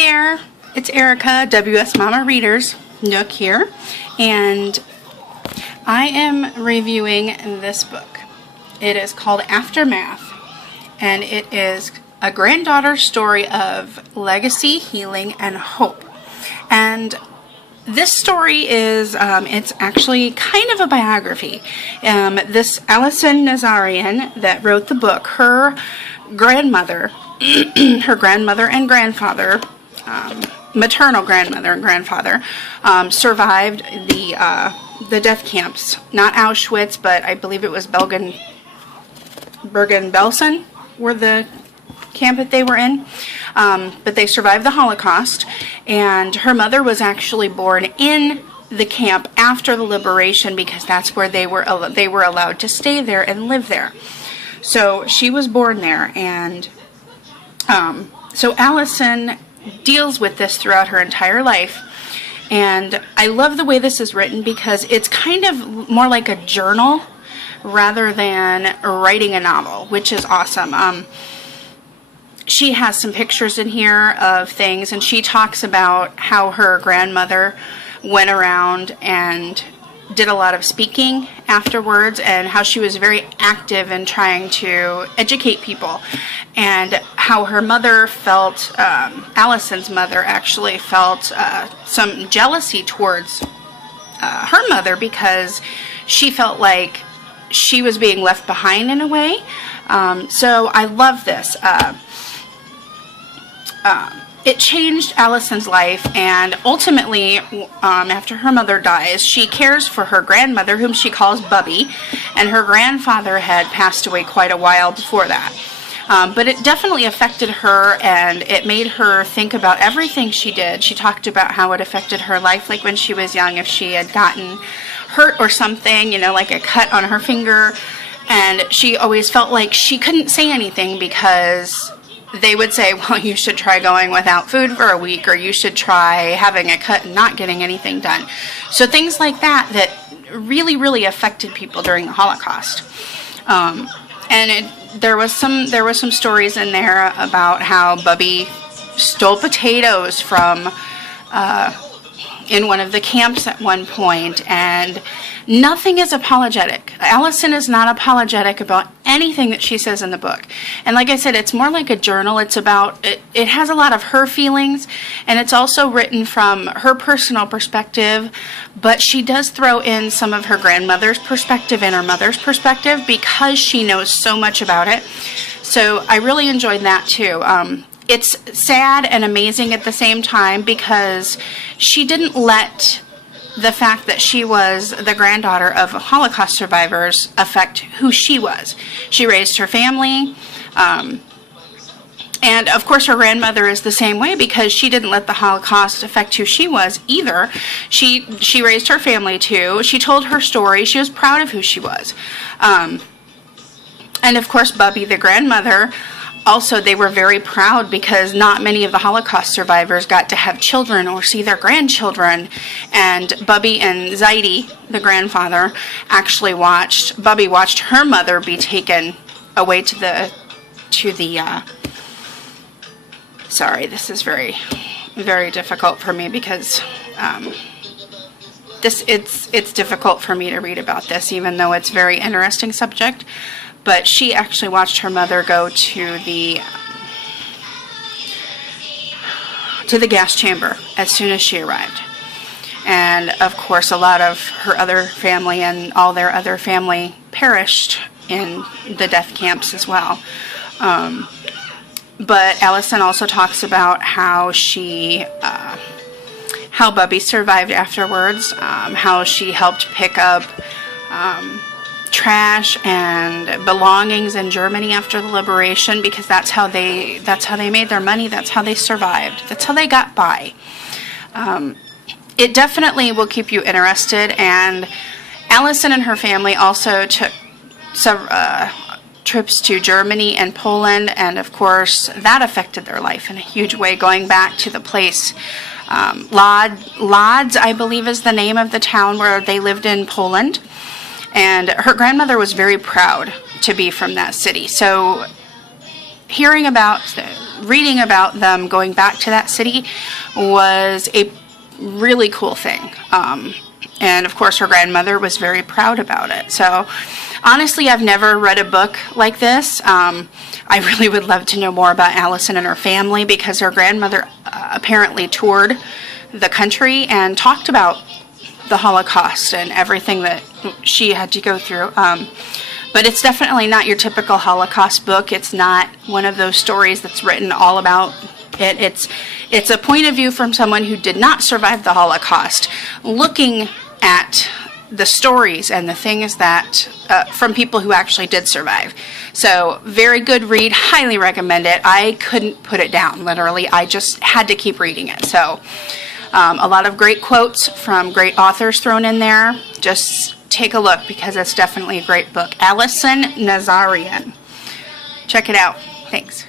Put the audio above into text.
there, it's Erica, WS Mama Readers Nook here, and I am reviewing this book. It is called Aftermath, and it is a granddaughter story of legacy, healing, and hope. And this story is, it's actually kind of a biography. This Allison Nazarian that wrote the book, her grandmother, her grandmother and grandfather, maternal grandmother and grandfather, survived the death camps. Not Auschwitz, but I believe it was Bergen-Belsen were the camp that they were in. But they survived the Holocaust, and her mother was actually born in the camp after the liberation because that's where they were allowed to stay there and live there. So she was born there, and so Allison deals with this throughout her entire life. And I love the way this is written because it's kind of more like a journal rather than writing a novel, which is awesome. She has some pictures in here of things, and she talks about how her grandmother went around and did a lot of speaking afterwards, and how she was very active in trying to educate people, and how her mother felt, Allison's mother actually felt some jealousy towards her mother because she felt like she was being left behind in a way. So I love this. It changed Allison's life, and ultimately, after her mother dies, she cares for her grandmother, whom she calls Bubby, and her grandfather had passed away quite a while before that. But it definitely affected her, and it made her think about everything she did. She talked about how it affected her life, like when she was young, if she had gotten hurt or something, you know, like a cut on her finger, and she always felt like she couldn't say anything because they would say, well, you should try going without food for a week, or you should try having a cut and not getting anything done. So things like that really, really affected people during the Holocaust. There was some stories in there about how Bubby stole potatoes from in one of the camps at one point, and nothing is apologetic. Allison is not apologetic about anything that she says in the book. And like I said, it's more like a journal. It's about, it has a lot of her feelings, and it's also written from her personal perspective, but she does throw in some of her grandmother's perspective and her mother's perspective because she knows so much about it. So I really enjoyed that too. It's sad and amazing at the same time because she didn't let the fact that she was the granddaughter of Holocaust survivors affect who she was. She raised her family, and of course her grandmother is the same way because she didn't let the Holocaust affect who she was either. She raised her family too. She told her story. She was proud of who she was. And of course Bubby, the grandmother, also, they were very proud because not many of the Holocaust survivors got to have children or see their grandchildren. And Bubby and Zaidi, the grandfather, actually Bubby watched her mother be taken away to the sorry, this is very, very difficult for me because it's difficult for me to read about this, even though it's a very interesting subject. But she actually watched her mother go to the gas chamber as soon as she arrived. And of course, a lot of her other family and all their other family perished in the death camps as well. But Allison also talks about how how Bubby survived afterwards, how she helped pick up trash and belongings in Germany after the liberation because that's how they made their money. That's how they survived. That's how they got by. It definitely will keep you interested. And Allison and her family also took some trips to Germany and Poland, and of course that affected their life in a huge way. Going back to the place, Lodz, I believe, is the name of the town where they lived in Poland. And her grandmother was very proud to be from that city. So hearing about reading about them going back to that city was a really cool thing. And of course her grandmother was very proud about it. So honestly, I've never read a book like this. I really would love to know more about Allison and her family, because her grandmother apparently toured the country and talked about the Holocaust and everything that she had to go through. But it's definitely not your typical Holocaust book. It's not one of those stories that's written all about it. It's a point of view from someone who did not survive the Holocaust, looking at the stories and the things that from people who actually did survive. So very good read, highly recommend it. I couldn't put it down, literally. I just had to keep reading it. So a lot of great quotes from great authors thrown in there. Just take a look, because it's definitely a great book. Allison Nazarian. Check it out. Thanks.